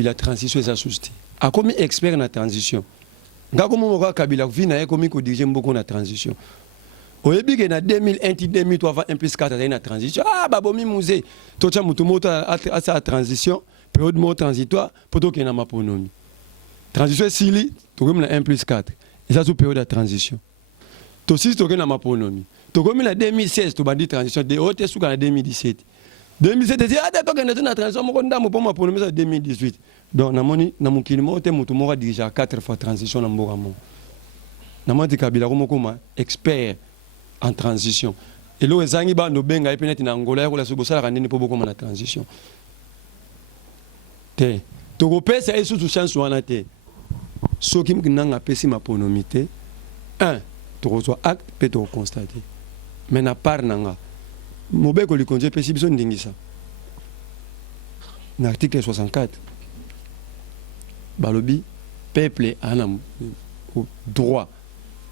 Kabila transition ça souci a comme expert na transition nga comme mo Kabila vina comme ko diriger beaucoup na transition au début que na 2001 2003 va 1 plus 4 na transition ah babomi musée to cha mutu moto à sa transition période mo transitoire pour to que na maponomi transition sili to comme na 1 plus 4 et ça sous période de transition to si to que na maponomi to comme na 2016 to bandi transition de haute sous na 2017 2017 c'est ah to que na transition mo ko ndamo pour maponomi ça 2018 donc namoni na mukini mo te mutu mo dirige 4 fois transition na mboka mo namoni Kabila ko mokoma expert en transition et là ezangi ba no benga epenet na Angola ya ko la sobosala kanini po bokoma na transition te to ko pesa esu tu chance wana te soki mkinanga pesi maponomité 1 to ko so acte pe to constater mais na part nanga mobeko likonje pesi biso ndingisa na article 64 balobi peuple ana droit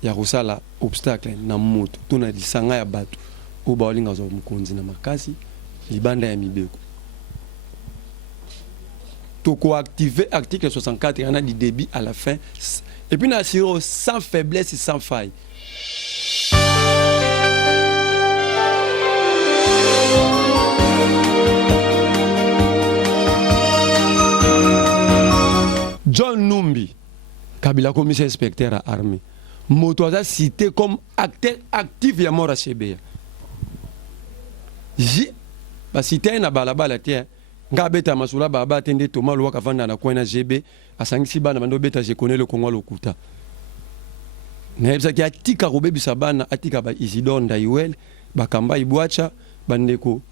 ya kosala obstacle na moto to na lisanga ya bato o baolinga zo mukonzi na makasi libanda ya mibeko to ko activer article 64 yana du début à la fin et puis na assurer sans faiblesse et sans faille. John Numbi, Kabila commissaire inspecteur à armée, Motoaza cité comme acteur actif ya mort à CBA. J, ba cité na balabala te, nga beta masula baba tende Thomas Loa kavanda na kwa na GB, asangisi bana mando beta je connais le Congo lokuta. Na yebisa ki atika ko bebi sabana atika ba Isidore Ndaiwel, ba kamba ibwacha, bandeko,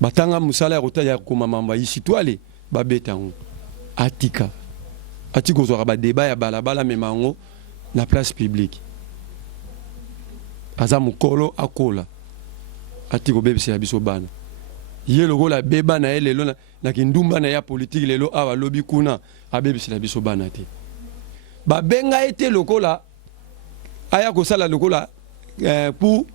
batanga musala ya kota ya koma mamba isitwale, ba beta ngo. Atika. Atiko zo ba débat ya balabala memango na place publique. Aza mukolo akola. Atiko bebisi ya biso bana. Ye logo la beba na ele lelo na kindumba na ya politique lelo awa lobi kuna abebisi la biso bana te. Ba benga été lokola aya ko sala lokola pour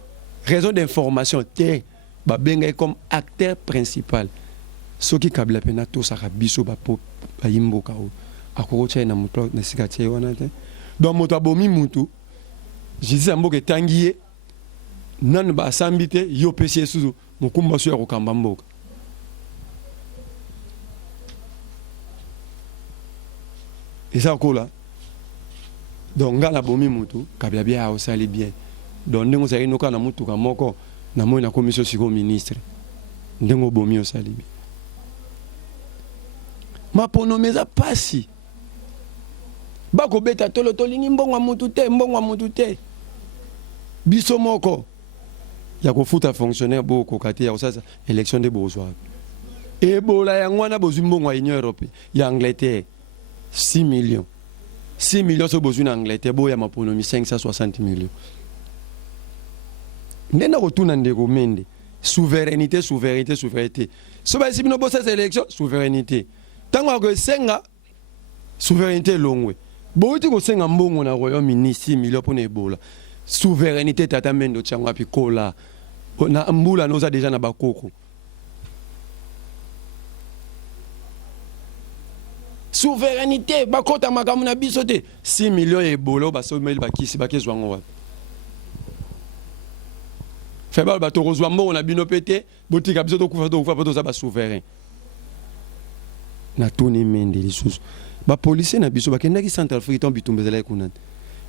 raison d'information te ba benga comme acteur principal. Soki Kabila pena to saka biso ba po ba yimboka o. Akoko na muto na sikate wana te donc moto abomi mutu jisi amboke tangiye nan ba sambite yo pesi suzu mukumba so ya kokamba mboka esa kola donc ngala bomi mutu Kabila bia o sali bien donc ndengo sa inoka na mutu ka moko na moi na commission siko ministre ndengo bomi o sali bien maponomeza pasi bako beta tolo tolingi mbongwa mutu te biso moko ya kofuta fonctionnaire boko kati ya sasa élection de bozwa et bola ya ngwana bozu mbongwa Union Européenne ya Angleterre 6 millions so bozu na Angleterre bo ya maponomi 560 millions ndena rotuna ndeko mende souveraineté so ba sibino bosa élection souveraineté tango ko senga souveraineté longwe bouti ko senga mbongo na Royaume-Uni 6 millions pour Ebola souveraineté tata mendo tchangwa pikola na mbula noza déjà na bakoko souveraineté bakota makamu na biso te 6 millions Ebola basomeli bakisi bakezwango wa febal bato rozwa mbongo na bino pete botika biso to kufa poto za ba souverain na toni mende lisusu ba policier na biso bakendaki Centrafrique ton bitumbezela kunana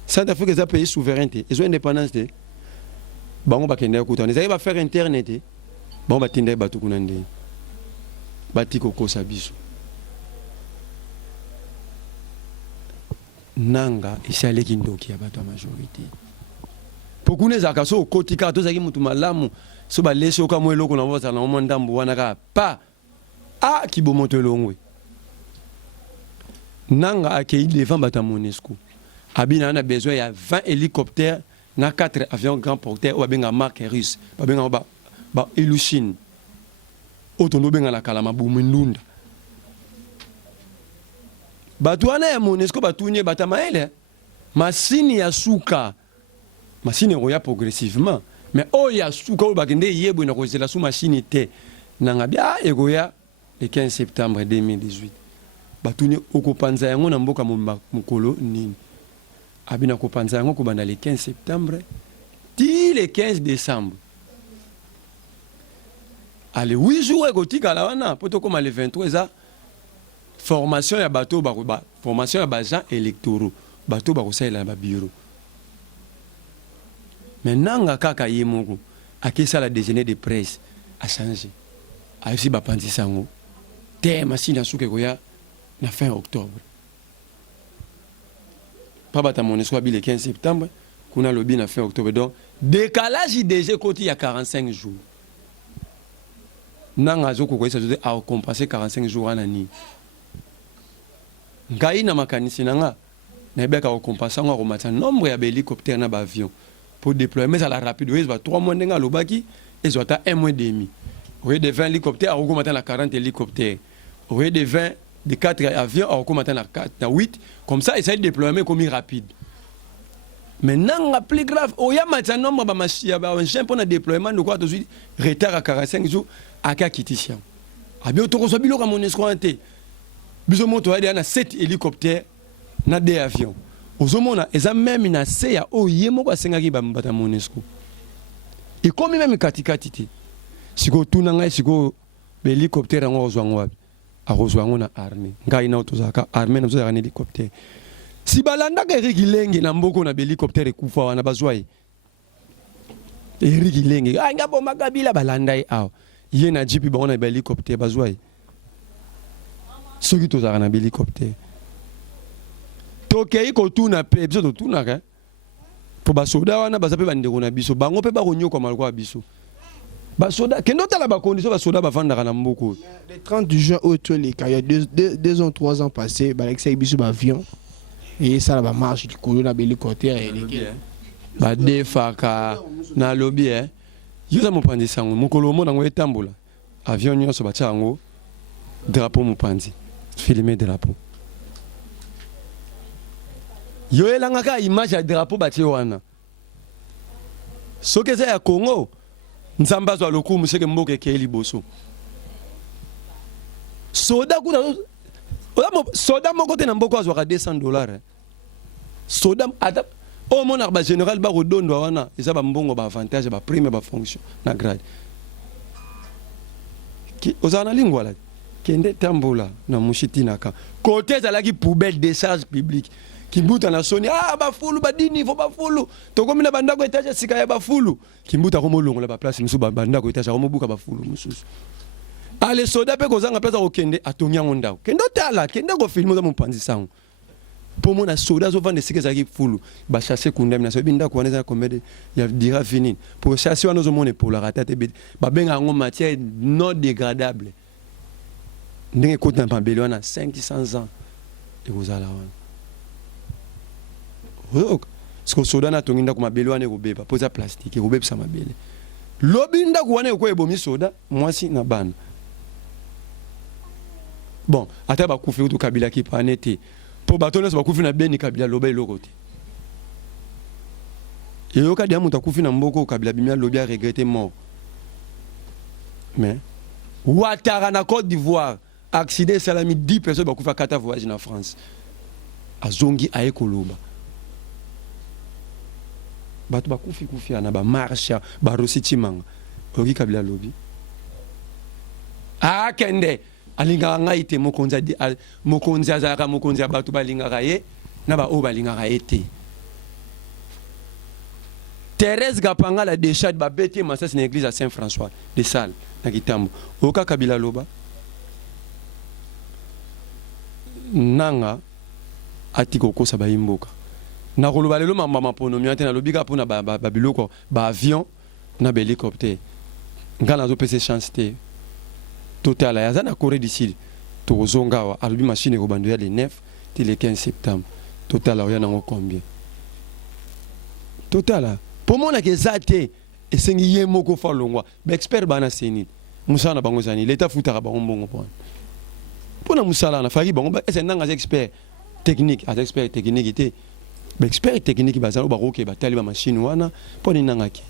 Centrafrique est un pays souverain ils ont indépendance te bango bakendaki kutana ils va faire internet bango batindaki bato kunande batiko kosa biso nanga isaleki ndoki ya bato majorité pokune zaka so kotika to zaki mutu malamu so ba leso ka mo eloko na boza na mo ndambu wana ka pa a kibomoto longwe nanga accueilli devant bata Monesco abina na besoin ya 20 hélicoptères na 4 avions grand porteurs ou benga marque russe ba benga ba Ilushin otondo benga la kalama bumundunda batwana ya Monesco batunye bata maele masini ya suka machine roya progressivement mais oh ya suka o bakende yebo na kozela sous machine te nanga bia egoya le 15 septembre 2018 batuni okopanza yango na mboka mokolo nini abina kopanza yango kobanda le 15 septembre ti le 15 décembre. Allez, 8 jours ekotika la wana poto koma le 23 eza formation ya bato formation ya bagents électoraux bato bakosalela ba bureau. Maintenant kaka ye moko akisa la déjeuner de presse a changé. A aussi bapandi sango. Te machine suke koya na fin octobre. Pas bata MONUSCO le 15 septembre, kuna lobi na fin octobre. Donc décalage IDG côté il y a 45 jours. Nanga zoko ko ça a compenser 45 jours anani. Ngai na makanisi nanga na beka ko compenser ngo ko nombre ya hélicoptère na ba avion pour déployer mais à la rapide oui va 3 mois ndenga lobaki et soit 1 mois et demi. Oui de 20 hélicoptères au matin na 40 hélicoptères. Oui de 20 de 4 avions au matin na 4 na 8 comme ça essayer de déployer comme rapide. Maintenant la plus grave au ya matin nombre ba machine ba un pour na déploiement de quoi toujours retard à 45 jours à Kakitisia. Abi otoko bilo ka MONUSCO ante. Biso moto ya na 7 hélicoptères na 2 avions. Ozomona eza même na se ya o yemo kwa sengaki ba mbata MONUSCO. Et comme même katikati te. Siko tuna ngai siko be hélicoptère ngo ozwango wapi. A ozwango na armée. Ngai na otozaka armée na ozaka na hélicoptère. Si balanda ka Erikilenge na mboko na be hélicoptère ekufa wana bazwai. Erikilenge anga bomba kabila balanda e aw. Yé na jipi ba on a be hélicoptère bazwai. Soki tozaka na be hélicoptère. Tokei ko tuna pe biso to tuna ka. Po ba soda wana bazape bandeko na biso bango pe ba konyoka malko biso. Ba soda kendo tala ba condition ba soda ba fandaka na mboko. Le 30 juin au il y a 2 ans 3 ans passés ba l'excès biso ba avion et ça ba marche du colo na hélicoptère et ba defaka na lobby Yoza mopandi sango mokolo mo nango etambola avion nyonso ba tsango drapeau mopandi filmer drapeau. Yo elanga ka image ya drapeau batie wana. Soki eza ya Congo nzamba zwa lokumu seke mboka ekeli boso. Soda kuna soda moko te na mboko azwaka $200. Soda ada o mona ba général ba rodondo wana eza ba mbongo ba avantage ba prime ba fonction na grade. Ki ozana lingwa la kende tambola na mushitinaka. Côté zalaki poubelle de charge publique. Kimbuta na soni ba fulu ba dini fo ba fulu to komi na bandako etage sika ya ba fulu kimbuta ko molongo la ba place musu ba bandako etage ko mobuka ba fulu mususu ale soda pe kozanga place ko kende atonya ngondako kendo tala kende ko filmer za mpanzi sango po mona soda zo vendre sika za ki fulu ba chasser kundami na so binda ko neza comédie ya dira fini pour chasser wana zo mone pour la ratate ba benga ngo matière non dégradable ndenge ko tan pambeli wana 500 ans et kozala wana. Parce que soda na tonginda kuma belo ane kobeba poza plastique kobebisa mabele lobinda kuwane ko ebomi soda mwasi na bana bon ata ba kufi utu kabila ki panete po batone so ba kufi na beni kabila loba eloko te yo ka dia muta kufi na mboko kabila bimia lobi a regretter mort mais Ouattara na Côte d'Ivoire accident salami 10 personnes ba kufa 4 voyage na France azongi aye koloba bato bakufi ana ba marche ba rositi manga oki kabila lobi kende alinga ngaite mokonzi azaka mokonzi bato balinga ye na ba o balinga ete Thérèse Gapanga la décharge ba beti masasi na église à Saint-François de Sales na Kitambo oka kabila loba nanga atiko kosa ba imboka na koloba lelo mama pono miante na lobika pona ba biloko ba avion na ba hélicoptère ngala zo pese chance te total ya za na Corée du Sud to zongawa alobi machine ko bando ya le 9 ti le 15 septembre total ya nango combien total pour mona ke zate esengi yemo ko fa longwa ba expert bana seni musana bango zani l'état futaka bango mbongo pona musala na faki bango ba esenanga expert technique as expert technique te expert technique bazalo baroke batali ba machine wana po ni nangaki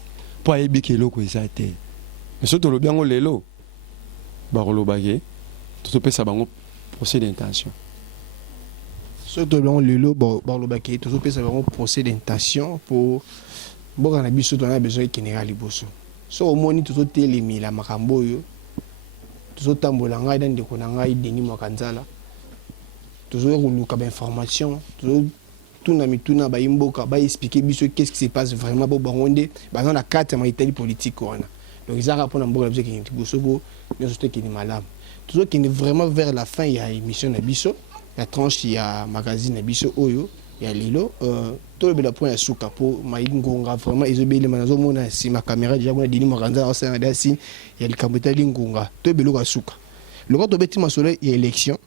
po ayebiki eloko ezate mais soto lobiango lelo ba kolobake to pesa bango procès d'intention Surtout dans le lot, bon, le baquet, toujours peut avoir un procès d'intention pour. Bon, on a besoin de général Liboso. So, au moins, toujours télémi la makambo yo. Toujours tambolanga dans des konanga ideni makanzala. Toujours on a information. Toujours tout na ba imboka ba expliquer biso qu'est-ce qui se passe vraiment pour Burundi. Bah on a quatre Italie politique on a. Donc ils a rapport dans beaucoup de qui Liboso bo, mais surtout qui est malade. Toujours qui est vraiment vers la fin il y a émission na biso. La tranche il y a magazine na biso oyo. Il y a Lilo, tout le point à Souka pour Maïngonga, vraiment, ils ont bien les manazos, si ma caméra déjà, on a dit, Moranda, il y a le Kambuta Lingonga, tout le monde à Souka. Le grand obéti ma soleil, il y a élection.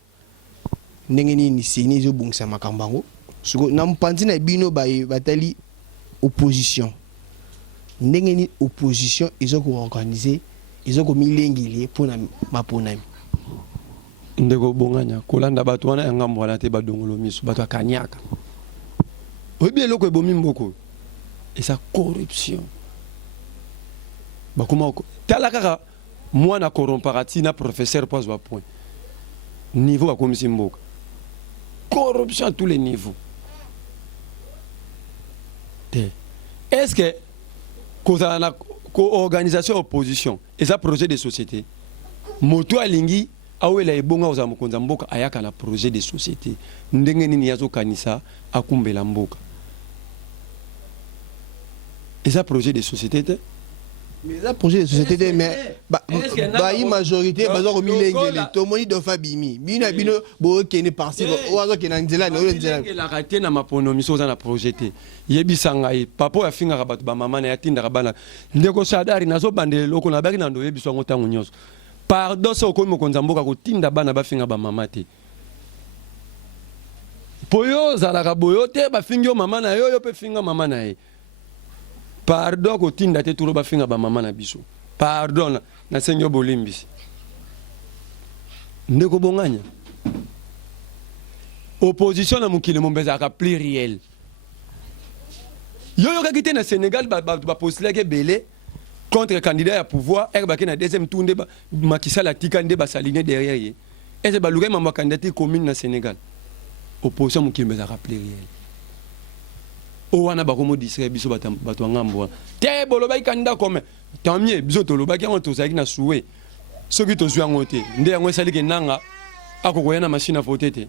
N'engeni ni séni, ils ont bon ça ma cambango. Nam pantina bino batali opposition. N'engeni opposition, ils ont organisé, ils ont mis l'engili pour ma ponami. Ndeko bonganya, kolanda batu wana yangambo wana te badongolo miso, batu akanyaka. Oui, bien, l'eau est beaucoup. Et sa corruption. Bah, comment. Talakara, moi, na corromparati, na professeur, pose un point. Niveau à comme Simboka. Corruption à tous les niveaux. Est-ce que, quand on a une organisation opposition, et ça, projet de société, Moto Alingi, awela ebonga oza mokonza mboka ayaka na projet de société ndenge nini yazo kanisa akumbela mboka eza projet de société mais ça projet de société mais ba majorité bazo ko milengele to moni do fabimi bino bino bo kene parti ozo kena nzela no nzela la raté na mapono miso za na projeté yebisanga e papo ya finga rabatu ba mama na yatinda rabana ndeko sadari nazo bandele loko na baki na ndo yebiswa ngotango nyoso. Pardon, c'est au coup de mboka kotinda bana bafinga ba mama te. Poyo zalaka boyote bafinga mama na yo pe finga mama na ye. Pardon kotinda te turo bafinga ba mama na biso. Pardon na senyo bolimbisi. Ndeko bonganya. Opposition na mukile mombeza ka pluriel. Yo yo kakite na Sénégal ba postule ke belé. Contre candidat à pouvoir, elle va na deuxième tour de Makissa la tikande ba saligné derrière yé. Et c'est baloué ma candidature commune na Sénégal. Opposition qui me a rappelé réel. O wana ba komo disre biso bato ngambo. Té boloba candidat comme tant mieux biso to loba ki on to saki na soué. Ce qui to zwa ngote. Ndé yango sali ke nanga akoko yana machine à voter té.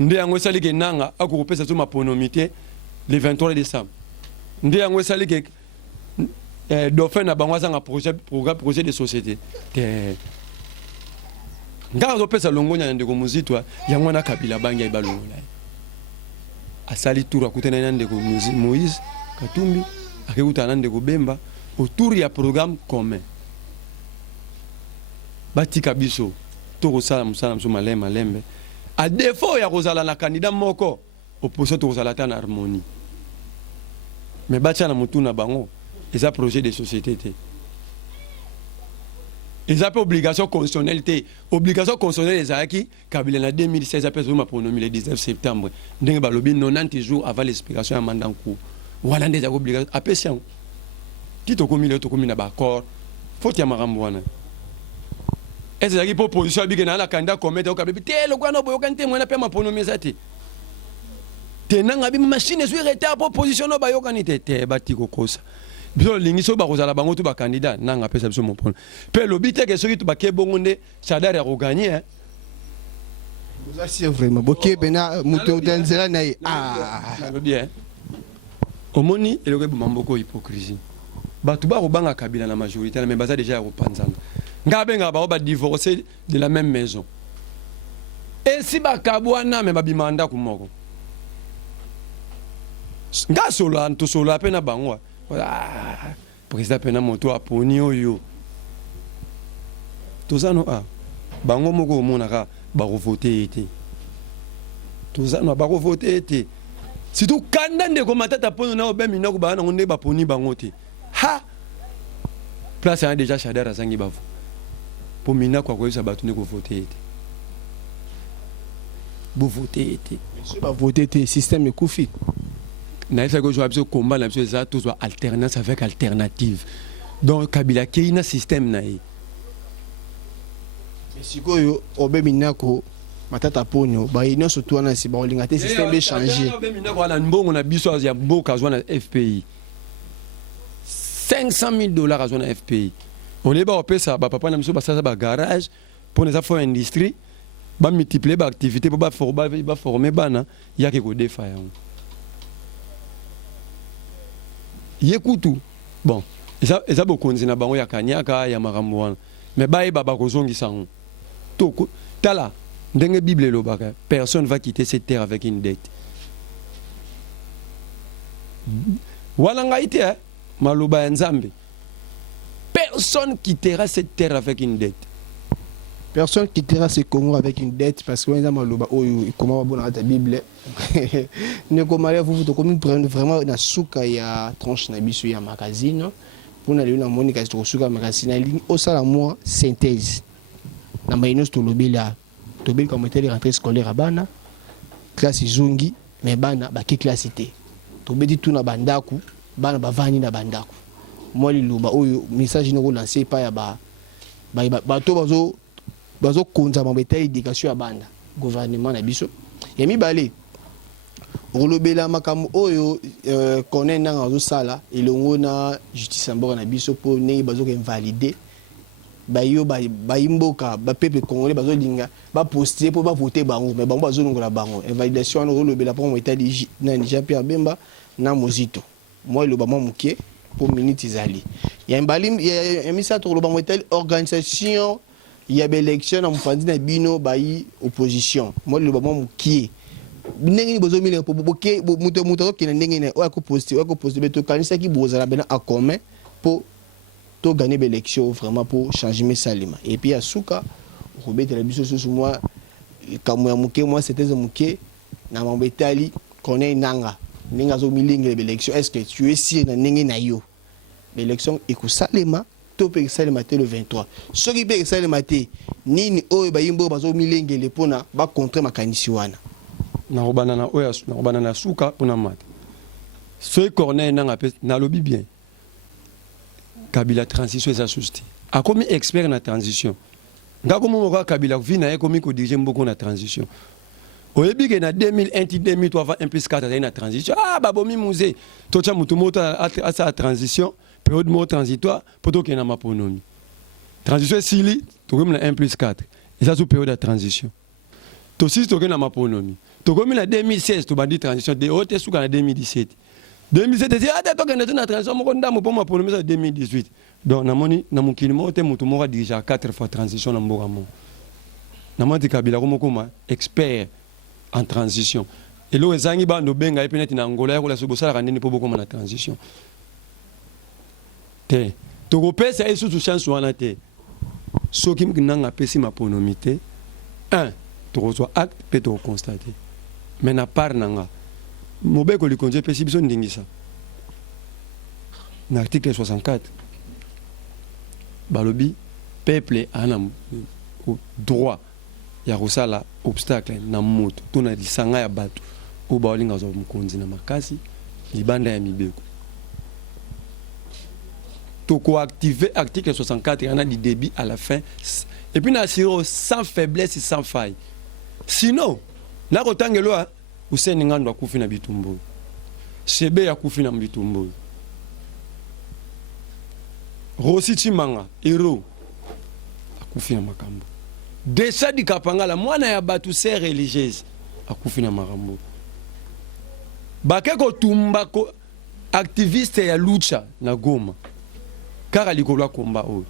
Ndé yango sali ke nanga akoko pesa so ma ponomité le 23 décembre. Ndé yango sali ke Dauphin na bango zanga projet de société. Ngara zo pesa longonya ndeko muzitwa yango na kabila banga ibalongola. Asali tour akutana na ndeko Moïse Katumbi akekutana ndeko Bemba autour ya programme commun. Batika biso to kosala musala mso malembe. A défaut ya kozala na candidat moko opposition to kozala ta na harmonie. Mais bacha na mutuna bango et un projet de société. Ils ont obligation constitutionnelle. Obligation constitutionnelle des Aki, Kabila en 2016, après le 19 septembre. Nous avons 90 jours avant l'expiration du mandat en cours. Voilà des obligations. Après ça, si tu as commis un accord, il faut que tu aies un accord. Est-ce que pour position la candidat commet au Kabila? Le gouvernement a pas de tenanga bi machine sur retard pour positionner ba yokanité te batiko kosa. Biso lingiso ba kozala bango to ba candidat nanga pesa biso mon pona. Pe lobite ke soki to ba ke bongonde sadari a gagner. Vous assure vraiment boké bena muto danzela na bien. Omoni eloko bamboko hypocrisie. Batu ba robanga kabila na majorité mais baza déjà repanzanga. Ngabenga ba divorcer de la même maison. Et si ba kabwana me ba bimanda kumoko. Nga solo to solo apena bango. Président pena moto aponi oyo. Tozano bango moko monaka ba voter été. Tozano ba voter été. Si tout kanda ndeko matata pono na obe minoko ba na ngonde ba poni bango te. Ha. Place a déjà Chadara zangi bavu. Pour mina kwa kwa batu ndeko voter été. Bo voter été. Monsieur ba voter été système Koufi. Na ça que je vais combat la ça tout soit alternance avec alternative. Donc Kabila qui a un système naï. Mais si ko yo obe minako matata ponyo ba union surtout na si ba olinga te système be changer na mbongo na biso ya mboka azwa na FPI $500,000 azwa na FPI oleba opesa ba papa na biso basala ba garage pour les affaires industrie ba multiplier ba activité pour ba former bana yake ko defa yango yekutu bon eza bokonzi na bango ya kanyaka ya makambo wana mais bayeba bakozongisa ngo to tala ndenge Bible lobaka personne va quitter cette terre avec une dette wala ngaite maloba ya Nzambe personne quittera cette terre avec une dette. Personne quittera ce Congo avec une dette parce que on a maloba oyo comment bon la Bible ne comment vous comme prendre vraiment na suka ya tranche na biso ya magazine pour na na monika to suka magazine ligne au sala moi synthèse na mainos to lobela to bel comme était rentrée scolaire à bana classe zongi mais bana ba ki classe té to bedi tout na bandaku bana bavani na bandaku moi liloba oyo message no lancer pa ya ba to bazo konza mabeta éducation ya banda gouvernement na biso ya mibale olobela makambo oyo connaît na ngazo sala elongo na justice mboka na biso po ne bazo ko invalider bayo bayimboka ba peuple congolais bazo linga ba poster po ba voter bango mais bango bazo longola bango invalidation no olobela po meta di na Jean Pierre Bemba na Mozito moi le bama mukie pour minute izali ya mbali ya misa to loba meta organisation il y a des élections dans mon bino bayi opposition moi le moment mukie ndenge bozo mile po boke muto ki ndenge o ko poster beto kanisa ki bozala bena a commun pour to gagner des élections vraiment pour changer mes salima et puis asuka robeta la biso sous moi comme ya mukie moi c'était un mukie na mambetali connaît nanga ninga zo milinge les élections est-ce que tu es sûr na ndenge na yo l'élection ekusalema to pe salema te le 23 ce qui pe salema te nini oyo bayimbo bazo milenge le pona ba contre makanisi wana na robana na oya na robana na suka pona mat ce corner na ngape na lobi bien Kabila transition eza susti a komi expert na transition ngako mo ko Kabila vina e komi ko diriger mboko na transition oyebi ke na 2001 2003 va 1+4 na transition babomi musée to cha mutu moto a sa transition période mot transitoire pour tout qui na maponomi transition sili to comme na 1+4 et ça sous période de transition to 6 to na maponomi to comme na 2016 to bandi transition de haute sous na 2017 2017 c'est to que na transition mo ndamo pour maponomi ça 2018 donc na moni na mukini mo te mutu mo déjà 4 fois transition na mboka mo na mati Kabila ko mokoma expert en transition et lo ezangi ba no benga epenet na Angola ya ko la sobosala kanene po bokoma na transition te tokopesa esusu chance wana te soki nanga pesi maponomi te 1 tokozwa acte mpe tokonstate mais na part nanga mobeko likonzi epesi biso ndingisa na article 64 balobi peuple ana droit ya kosala obstacle na moto to na lisanga ya bato oyo baolinga zwa mokonzi na makasi libanda ya mibeko to co-activer article 64 il y en a du début à la fin et puis na siro sans faiblesse et sans faille sinon na kotangelo useni ngando akufi na bitumbo sebe akufi na bitumbo Rossi Chimanga hero akufi na makambo Desa di Kapangala mwana ya batu se religieuse akufi na makambo bakeko tumba ko activiste ya lucha na Goma car likolo komba oyo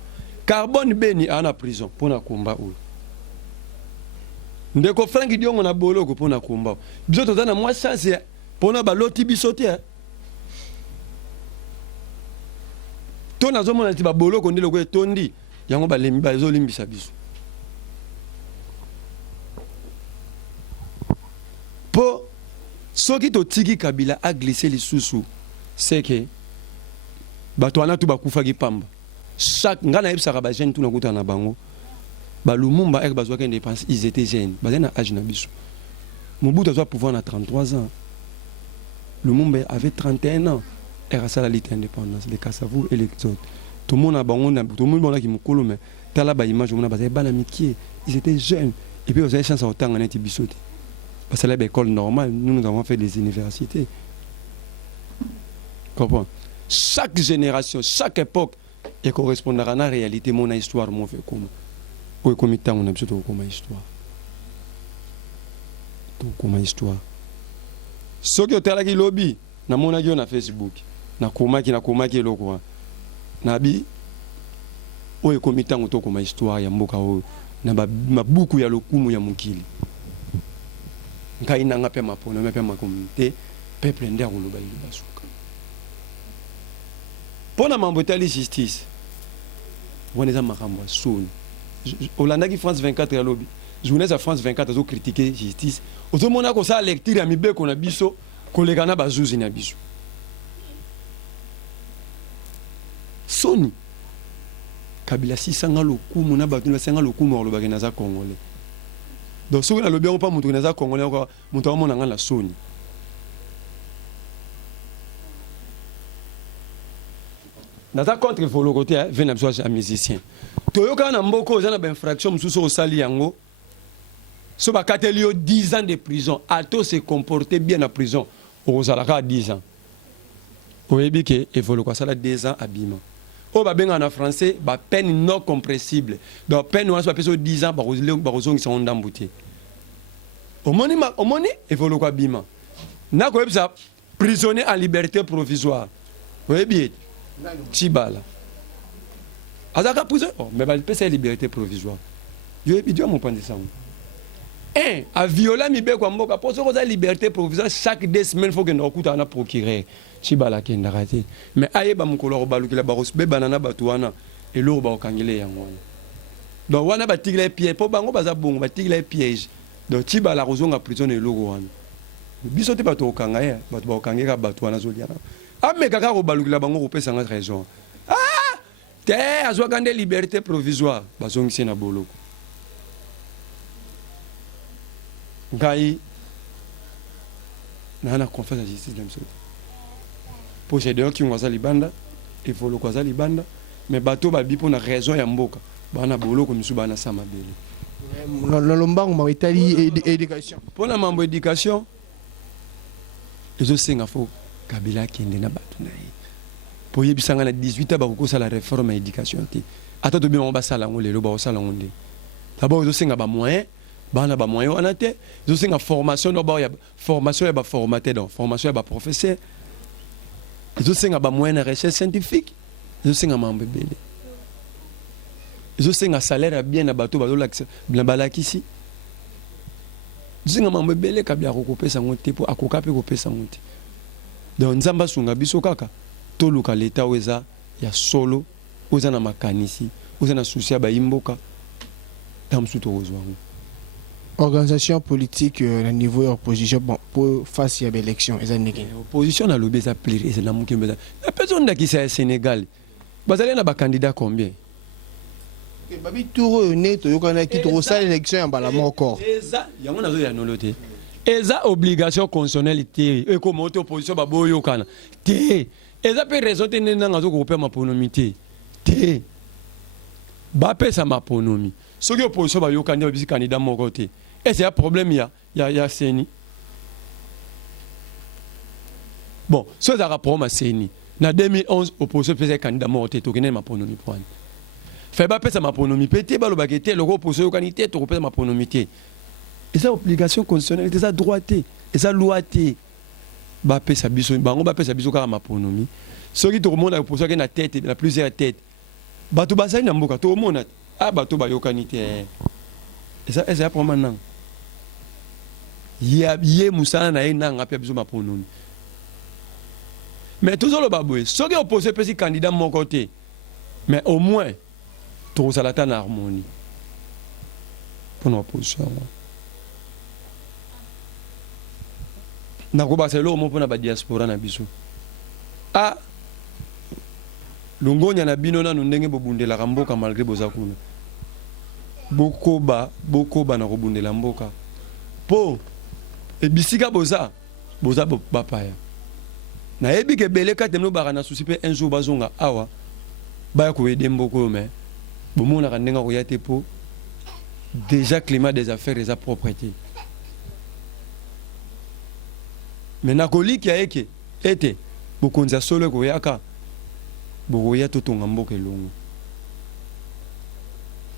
Carbone Beni ana prison pona komba oyo ndeko Frank Diongo na boloko pona komba biso tozana mwa chance pona baloti biso te to nazomona ti ba boloko ndelo ko etondi yango balembi bazolimbisa biso po soki totiki Kabila a glissé lisusu c'est que bato wana tu bakufaki pamba chaque ngana yebisaka ba jeune tu na kuta na bango ba Lumumba ek bazwaka indépendance ils étaient jeunes bazana na âge na biso Mobutu azwa pouvoir na 33 ans Lumumba avait 31 ans et à la lutte indépendance les Kasavu et les autres tout le monde a bango tout le monde qui mukolo mais tala ba image on a bazé bana mikie ils étaient jeunes Et puis, vous avez chance autant en être bisoté. Parce que là, l'école normale, nous avons fait des universités. Comprends? Chaque génération, chaque époque, et correspondra à la réalité, mon histoire, mon fait comme. Ou comme temps, on a besoin de comme histoire. Donc, comme histoire. Ce qui est là qui lobby, na mon avis, na Facebook, na koma qui loko, na bi, ou comme temps, on comme histoire, ya mboka ou, na beaucoup ya lokumu ya mukili. Nka ina ngape mapono, ngape ma communauté, peuple ndé ou loba ili basuka. Pour la mambotali justice, on est à makambo soul. Olanda qui France 24 ya lobby. Journée à France 24 azo critiquer justice. Ozo mona ko sa lecture ya mibe ko na biso, koleka na bazuzi na biso. Soni Kabila si sanga lokumu na batu na sanga lokumu oloba ke naza congolais. Donc soki na lobi on pas mutu naza congolais ko mutu wa mona ngala soni. Naza contre volokote vient na biso ya musicien. Toyoka na mboko za na ba infraction mususu osali yango. So ba katelio 10 ans de prison, ato se comporter bien en prison. Ozalaka 10 ans. Oyebi ke evolo kwa sala 2 ans abima. O ba benga na français ba peine non compressible. Donc peine on va passer 10 ans ba rozongi sa ondambuti. Omoni evolo kwa bima. Na ko yebisa prisonnier en liberté provisoire. Oyebi Tibala. Azaka prison, mais ba pesa liberté provisoire. Yo ebi dio mon point de ça. A violer mi be kwa mboka pour ça liberté provisoire chaque 2 semaines faut que nous okuta na procureur Tibala kenda raté mais ayeba mukolo balukila ba rosbe banana batuana elo ba okangile yango donc wana ba tigla piège po bango baza bongo ba tigla piège donc Tibala rozonga prison elo wana biso te bato okanga ya bato ba okangeka batuana zoliana ameka ka ko balukila bango ko pesa nga raison te azwa kande liberté provisoire bazongisi na boloko ngai na confiance à justice dans pour ces deux qui ont za libanda il faut le quoi za libanda mais bateau babi pour na raison ya mboka bana boloko misu bana sama bele lombango ma Italie éducation pour la mambo éducation ils singa fo Kabila kende na batu na yi pour yebisanga na 18 ans ba ko sala réforme à éducation ti ata to bi on ba sala ngole lo ba sala ngonde d'abord ils singa ba moyen bana ba moyen wana te ils singa formation no ba ya formation ya ba formateur donc formation ya ba professeur ils singa ba moyen na recherche scientifique ils singa mambe belé ils singa salaire bien na bato ba lo la kisi ils singa mambe belé Kabila ko pesa ngote po akoka pe ko pesa ngote donc nzamba sunga biso kaka toluka leta weza ya solo oza na makanisi oza na souci ba imboka tamsuto ozwango organisation politique au niveau de l'opposition pour face à l'élection. L'opposition a lobby ça plaire et c'est la mukimbe. La personne qui c'est Sénégal. Bazali na ba candidat combien? Babi tour net yo kana ki to ça l'élection en bala moko. Eza yango nazo ya noloté. Eza obligation constitutionnelle et comme opposition ba boyo kana. Té. Eza pe raison te nena ngazo ko pe maponomité. Té. Ba pe sa maponomi. Ce qui est opposition ba yo candidat bisi candidat moko té. Et c'est un problème, il y a CENI. Bon, ce qui est un problème à CENI. En 2011, l'opposition faisait candidat mort, tu as ma pronomie. Fait pas ça ma pronomie. Pété, le baguette, le opposition candidat, tu as ma pronomie. Et ça, obligation constitutionnelle, c'est ça, droité, et ça, loité. Bappé, ça, biso, bango, bappé, ça, biso, car ma pronomie. Ce qui tout le monde a opposition qui a tête, la plusieurs têtes. Batou basay na mboka, tout le monde a batou ba yokanité. Et ça, c'est un problème maintenant. Yé musana na ena ngapia biso maponomi mais toujours le baboué ceux qui opposent petit candidat de mon côté mais au moins tout ça la en harmonie pour l'opposition na ko ba c'est lo mo pour na diaspora na biso longonya na bino na ndenge bobundela kamboka malgré bozakuna bokoba na kobundela mboka po et bisika boza bapaya na yebi ke beleka temno baka na souci pe un jour bazonga awa ba ko ede mboko mais bomona ka ndenga ko yate po déjà climat des affaires et sa propreté. Mais nakoli qui a été bokonza solo koyaka bokoya totonga mboka elongo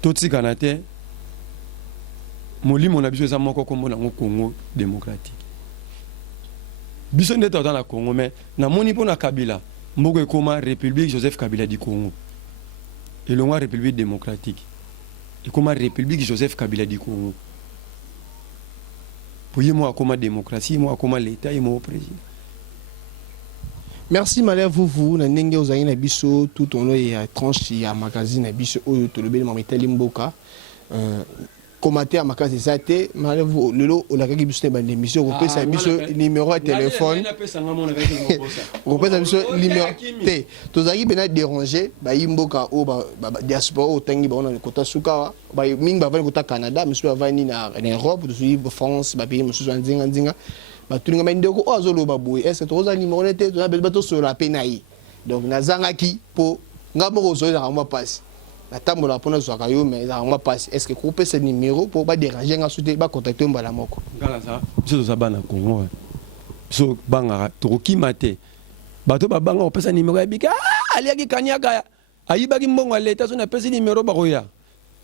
totika na te molimo na biso eza moko kombo nango Congo démocratique biso nde tata na Congo mais namoni mpo na Kabila mboka ekoma République Joseph Kabila du Congo elongo République démocratique ekoma République Joseph Kabila du Congo pour ye mo akoma démocratie mo akoma l'état ye mo président. Merci Malé vous na ndenge ozali na biso tout on ya tranche ya magazine na biso oyo tolobeli mamitali mboka commentaire makasi sate Malé vous lelo olakaki biso te ba émission ko pesa biso numéro de téléphone ko pesa biso numéro te tozali bena déranger ba yimboka o ba diaspora o tangi ba on kota suka ba mingi ba vani kota Canada monsieur ba vani na Europe de France ba pays monsieur nzinga batulinga mandeko o azoloba boye est-ce que toza numéro nete to na bato sur la penai donc nazangaki po ngamo kozola na moi passe na tambola pona zwaka yo mais na moi passe est-ce que couper ce numéro pour pas déranger nga souté ba contacter mbala moko ngala ça biso za bana Congo so banga to kimate bato ba banga opesa numéro ya bika aliaki kanyaka ayibaki mbongo leta so na pesa numéro ba koya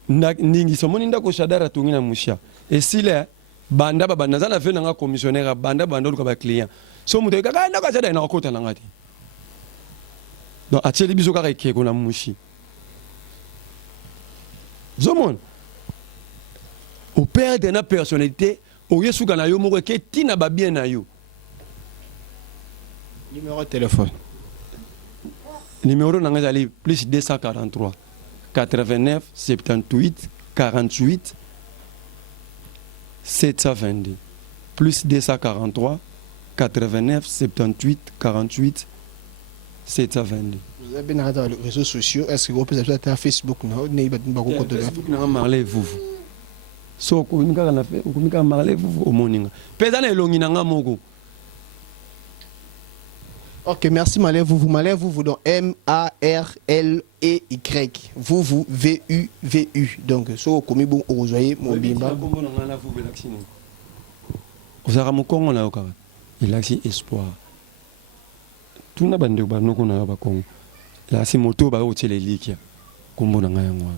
ningi somoni ndako shadara tungina musha esile banda banda za na fe na commissionnaire banda luka ba client so muto kaka na ka sada na kota na ngati donc ateli biso kaka ekeko na mushi zomon au père de na personnalité au yesuka na yo moko ke tina ba bien na yo numéro de téléphone numéro na ngazali plus 243 89 78 48 722 plus 243 89 78 48 722. Vous avez bien dans les réseaux sociaux. Est-ce que vous pouvez faire Facebook non? Facebook n'a marlé vous. So communiquer na fait, communiquer marlé vous au morning. Pesana elongi na ngamoko. Ok, merci Malé vous donc M-A-R-L-E-Y vous V-U-V-U donc so komi bon ozoye mobimba ozara mokongo na yoka il a si espoir tout na bande ba noko na ba kongo la si moto ba otele likia kombo na ngayangwa.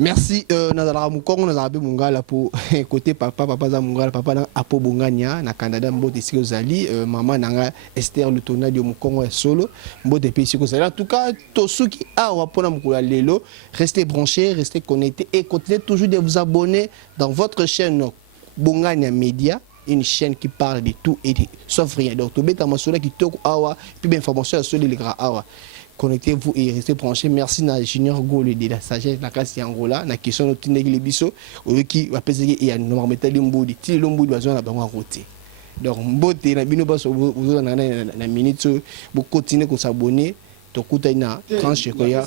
Merci nazala mukongo nazala be mungala pour côté papa za mungala papa na apo bonganya na Canada mbote siko zali maman nanga Esther Lutona dio mukongo solo mbote pe siko zali en tout cas tosuki awa pona mukula lelo restez branchés restez connectés et continuez toujours de vous abonner dans votre chaîne Bonganya Media, une chaîne qui parle de tout et de sauf rien donc to beta masolo qui toko awa puis bien information sur les grands awa. Connectez-vous et restez branchés. Merci na Junior Gole de la sagesse na kasi Angola na question no tindeki lebiso oyoki bapeseki ya normalement limbudi ti lombudi bazona na bango côté. Donc mbote na bino baso bozo na minute bo continuer ko s'abonner to kuta na tranche ko ya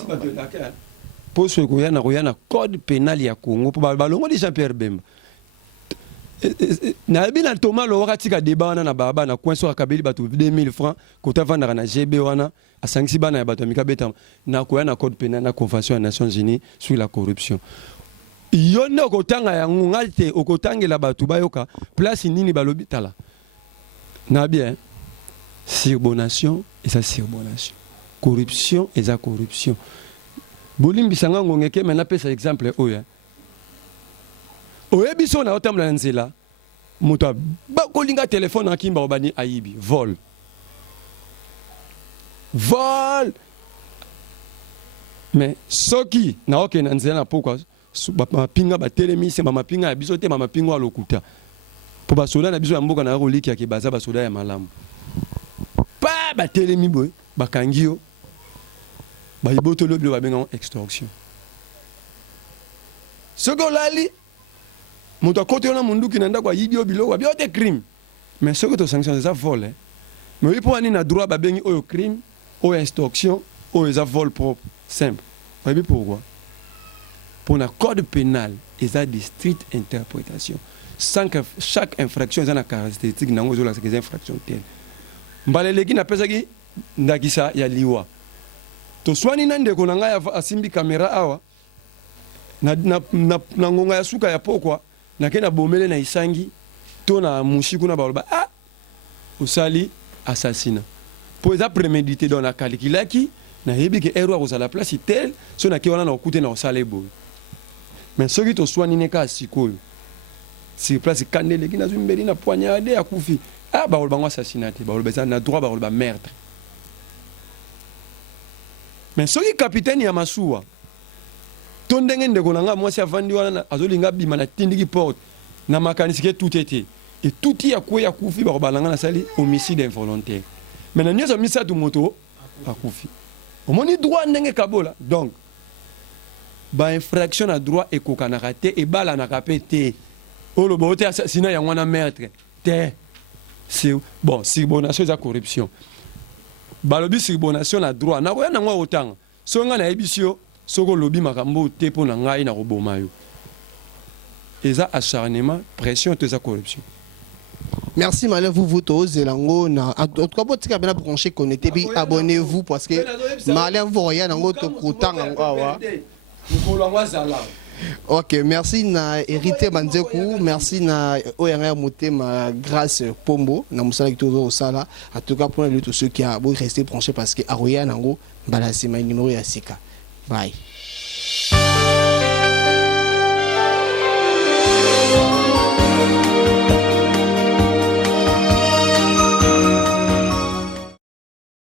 poso ko ya na code pénal ya Congo pour balongo di Jean-Pierre Bemba. Na bina Thomas lo wakati ka débat wana na baba na coin sur kabeli batu 2000 francs ko ta vendre na GB wana a sangsi bana ya bato mika beta na ko na code pénal na convention des Nations Unies sur la corruption yonne ko tanga ya ngalite okotangela batu bayoka place nini balobi tala na bien surbonation et sa surbonation corruption et sa corruption bolimbi sanga ngongeke mena pesa exemple oya oyebi so na otamla nzela moto bakolinga téléphone na kimba obani ayibi vol mais soki na oke na nzela na pourquoi mapinga batelemisi mapinga ya biso te mapinga alokuta po basoda na biso ya mboka na roliki ya kebaza basoda ya malamu pa batelemi boy bakangi yo bayibotolo bilo babenga extorsion soko lali moto akote na munduki na ndako ayibi yo biloko biote crime mais soko to sanction ça vol mais il faut ani na droit babengi oyo crime ou extorsion ou les vol propre simple. Vous savez pourquoi? Pour le code pénal, il y a des strictes interprétations. Sans que chaque infraction ait une caractéristique dans les infractions telles. Mbaleleki na pesa ki ndakisa ya liwa. To swani nande ko nanga ya asimbi kamera awa. na ngonga ya suka ya pokwa na ke na bomele na isangi to na mushiku na baloba ah osali assassinat pour ça prémédité dans la calculaki na yebi ke erreur aux à la place tel so na ke wana na okute na osale boy mais soki to swani ne ka sikoyo si place kandele ki na zumbeli na poignardé akufi ah baloba ngo assassinat baloba ça na droit baloba meurtre mais soki capitaine ya masuwa to ndenge ndeko na nga mwasi avandi wana azolinga bima na tindiki porte na makanisi ke tout était et tout y a quoi ya kufi baloba na sali homicide involontaire mais na nyesa misa tu moto akufi omoni droit ndenge kabola donc ba infraction à droit et kokana raté et bala na kapete o lo bote assassinat ya ngwana meurtre te c'est bon sibonation za corruption balobi sibonation na droit na ko na ngwa otanga so nga na ebisio soko lobi makambo te po na ngai na roboma yo eza acharnement pression te za corruption. Merci Malin, vous tous Zelango na en tout cas botika bena pour brancher connecter puis abonnez-vous parce que Malin vous voyez nango to kutang ngwa. Ok, merci na Hérité Banzeku, merci na Oyanga Motema Grâce Pombo, na musala kitozo osala. En tout cas pour tous ceux qui a resté branchés parce que Aroya nango balasima numéro ya sika. Bye.